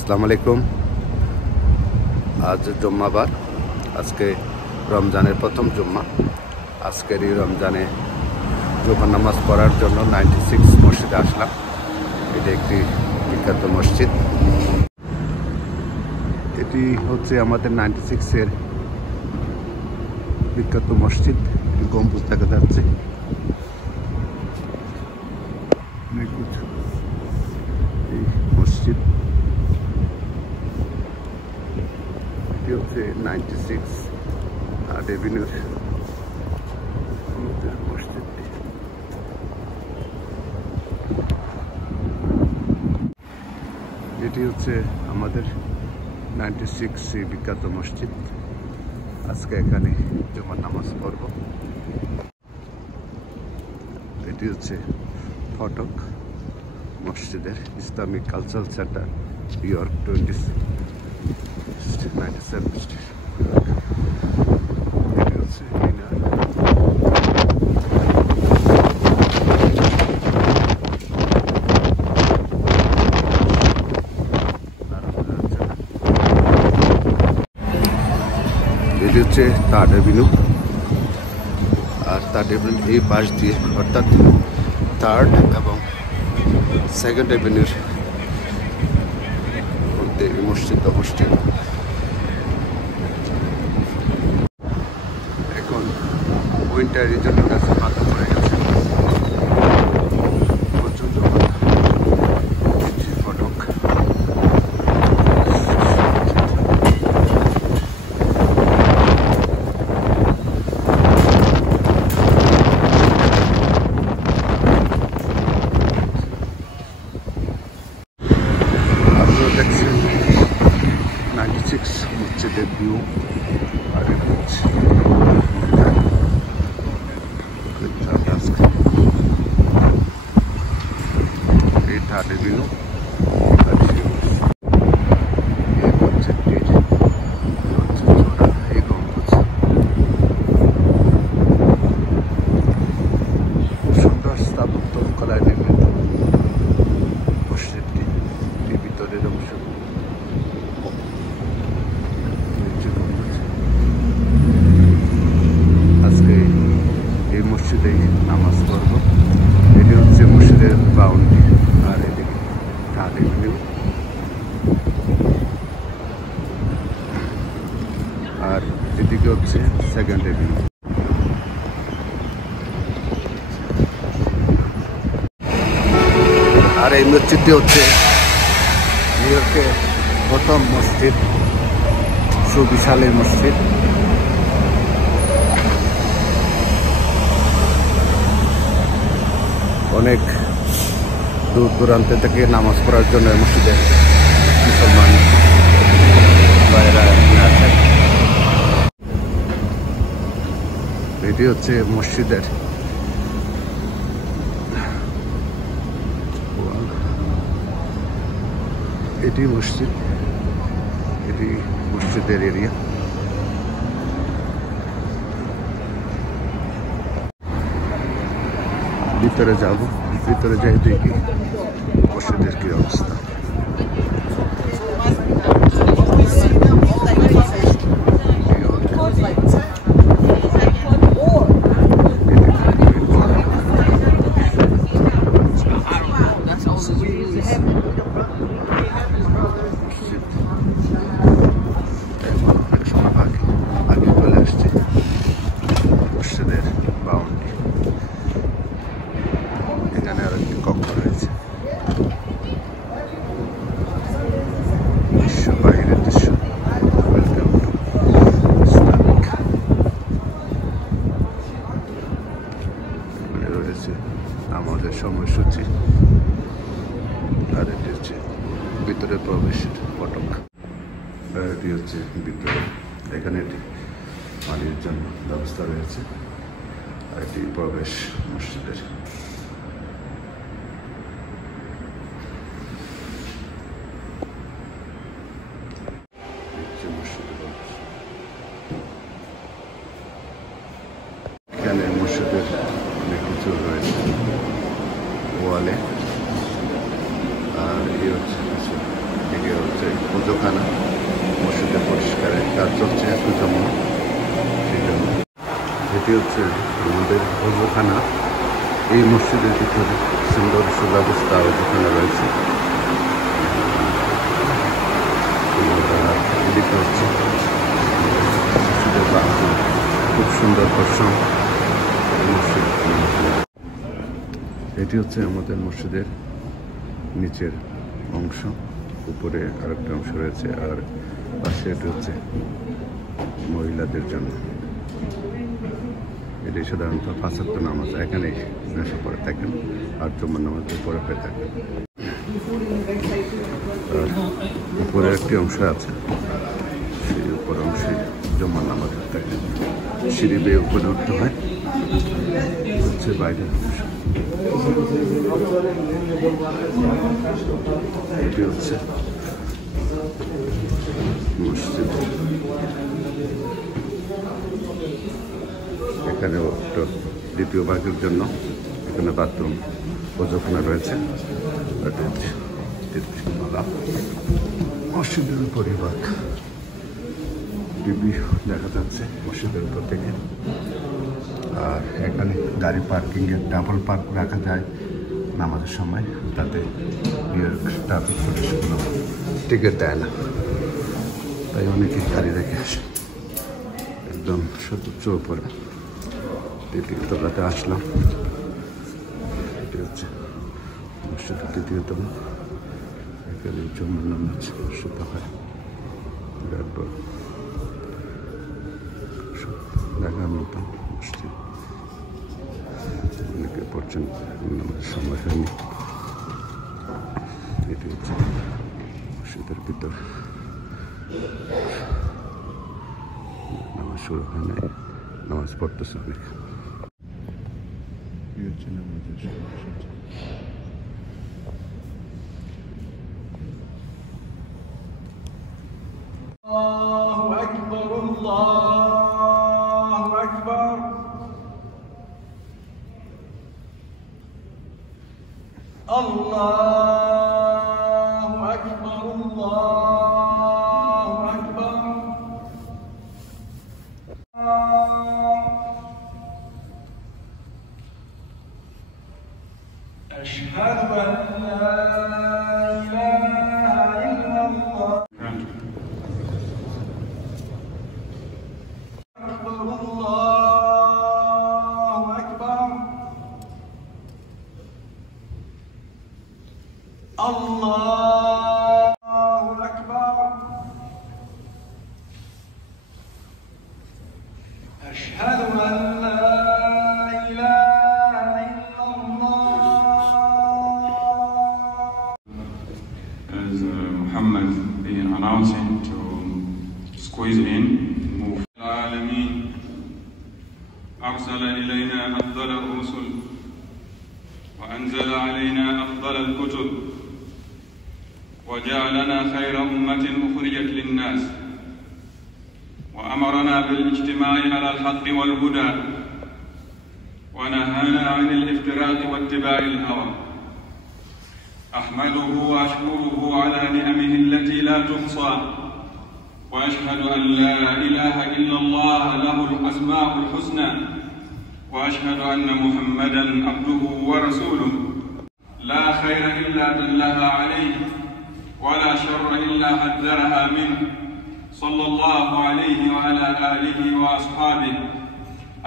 আসসালামু আলাইকুম। আজ জুম্মাবার, আজকে রমজানের প্রথম জুম্মা। আজকের এই রমজানে জুমার নামাজ পড়ার জন্য 96 মসজিদে আসলাম। এটা একটি বিখ্যাত মসজিদ। এটি হচ্ছে আমাদের 96-এর বিখ্যাত মসজিদ। গম্বুজ দেখা যাচ্ছে। এই মসজিদ এটি হচ্ছে 96 এভিনিউর মসজিদটি। এটি হচ্ছে আমাদের 96 বিখ্যাত মসজিদ। আজকে এখানে জুমার নামাজ পড়ব। এটি হচ্ছে ফটক মসজিদের Islamic cultural centre, York 97 street. এটি হচ্ছে মিনার। এটি হচ্ছে থার্ড এভিনিউ, আর থার্ড এভিনিউ এই পাশ দিয়ে, অর্থাৎ থার্ড এবং সেকেন্ড এভিনিউর মধ্যে এই মসজিদ অবস্থিত। এখন উইন্টারের জন্য গাছে পাতা পড়ে গেছে, প্রচন্ড ফটক। দেখছেন 96 মসজিদের ভিউ। আর এই থার্ড এভিনিউ। খুব সুন্দর স্থাপত্য কলায় নির্মিত মসজিদটি। ভিতরের অংশ আজকে এই মসজিদে নামাজ পড়ব। এটি হচ্ছে মসজিদের বাউন্ডারি, আর এদিকে থার্ড এভিনিউ, আর এদিকে হচ্ছে সেকেন্ড এভিনিউ। আর এই মসজিদটি হচ্ছে নিউ ইয়র্কের প্রথম মসজিদ, সুবিশাল এই মসজিদ। অনেক দূর দূরান্ত থেকে নামাজ পড়ার জন্য এই মসজিদে মুসলমান ভাইরা আসেন। এটি হচ্ছে মসজিদের এটি মসজিদ, এটি মসজিদের এরিয়া। ভিতরে যাব, ভিতরে যাই দেখি মসজিদের কি অবস্থা। এখানে আর একটি কক্ষ রয়েছে। বাইরের দৃশ্য। Welcome to Islamic. রয়েছে আমাদের সময়সূচি, আর এটি হচ্ছে ভিতরে প্রবেশের ফটক। এটি হচ্ছে ভিতরে, এখানে পানির জন্য ব্যবস্থা রয়েছে, আর এটি প্রবেশ মসজিদের। এখানে মসজিদের অনেক কিছু রয়েছে ওয়ালে, আর এই হচ্ছে এটি হচ্ছে আমাদের অজুখানা। এই মসজিদের ভিতরে সুন্দর সুব্যবস্থা অজুখানা রয়েছে। এদিকে হচ্ছে মসজিদের বাথরুম, খুব সুন্দর দর্শন মসজিদ। এটি হচ্ছে আমাদের মসজিদের নিচের অংশ, উপরে আরেকটা অংশ রয়েছে, আর পাশে এটি হচ্ছে মহিলাদের জন্য। এটি সাধারণত 5 ওয়াক্ত নামাজ এখানেই নেশা পড়ে থাকেন, আর জুমার নামাজ উপরে হয়ে থাকেন। উপরে একটি অংশ আছে, সেই উপর অংশে জুমার নামাজ হয়ে থাকে। সিঁড়ি বেয়ে উপরে উঠতে হয়, হচ্ছে বাইরের অংশ। এটি হচ্ছে মসজিদ। এখানেও একটা দ্বিতীয় ভাগের জন্য এখানে বাথরুম ওজুখানা রয়েছে। মসজিদের পরিবার টিভি দেখা যাচ্ছে মসজিদের উপর থেকে। আর এখানে গাড়ি পার্কিংয়ের ডাবল পার্ক রাখা যায় নামাজের সময়, তাতে ট্রাফিক পুলিশগুলো টিকিট দেয় না, তাই অনেকে গাড়ি রেখে আসে। একদম সর্বোচ্চ উপরে দ্বিতীয় তলাতে আসলাম। এটি হচ্ছে মসজিদের দ্বিতীয় তলা। এখানে জুমার নামাজ অনুষ্ঠিত হয়। দেখার মতো মসজিদ, অনেকে পড়ছেন, নামাজের সময় হয়নি। এটি হচ্ছে মসজিদের ভিতর, নামাজ শুরু হয় নাই, নামাজ পড়তেছে অনেক। الله أكبر الله أكبر الله أكبر الله أكبر أشهد أن لا إله إلا الله الله أكبر أشهد أن لا إله إلا الله. As Muhammad been announcing to squeeze in, move. العالمين أرسل إلينا أفضل الرسل وأنزل علينا أفضل الكتب وجعلنا خير أمة أخرجت للناس وأمرنا بالاجتماع على الحق والهدى ونهانا عن الافتراق واتباع الهوى. أحمده وأشكره على نعمه التي لا تحصى وأشهد أن لا إله إلا الله له الأسماء الحسنى وأشهد أن محمدًا عبده ورسوله لا خير إلا دلها عليه ولا شر إلا حذرها منه صلى الله عليه وعلى آله وأصحابه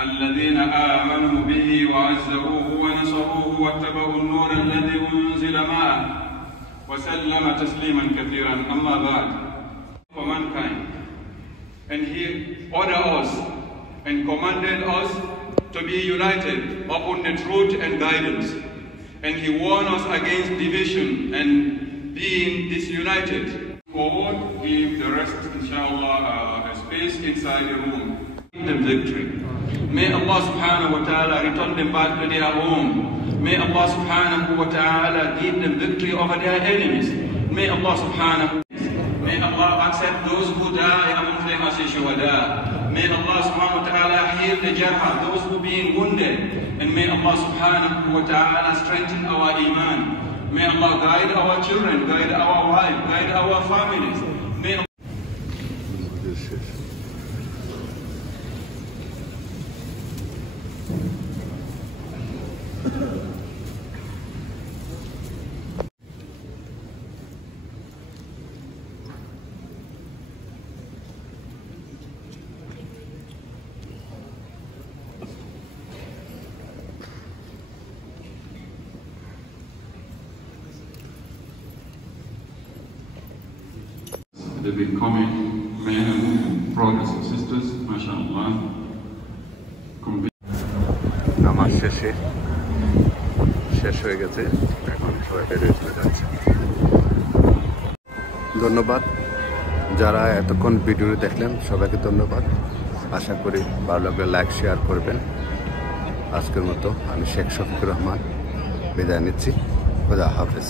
الذين آمنوا به وعزروه ونصروه واتبعوا النور الذي أنزل معه وسلم تسليما كثيرا. أما بعد, for mankind, and he ordered us and commanded us to be united upon the truth and guidance, and he warned us against division and being disunited. Forward, give the rest, inshallah, a space inside the room. Give them victory. May Allah subhanahu wa ta'ala return them back to their home. May Allah subhanahu wa ta'ala give them victory over their enemies. May Allah subhanahu May Allah accept those who die among them as shuhada. May Allah subhanahu wa ta'ala heal the jarha, those who are being wounded. And may Allah subhanahu wa ta'ala strengthen our iman. May Allah guide our children, guide our wives, guide our families. May the becoming men and women, brothers and sisters, mashallah. নামাজ শেষ হয়ে গেছে, এখন সবাই বেরিয়ে চলে যাচ্ছে। ধন্যবাদ যারা এতক্ষণ ভিডিওটি দেখলেন, সবাইকে ধন্যবাদ। আশা করি ভালো লাগলে লাইক শেয়ার করবেন। আজকের মতো আমি শেখ শফিকুর রহমান বিদায় নিচ্ছি। খুদা হাফেজ।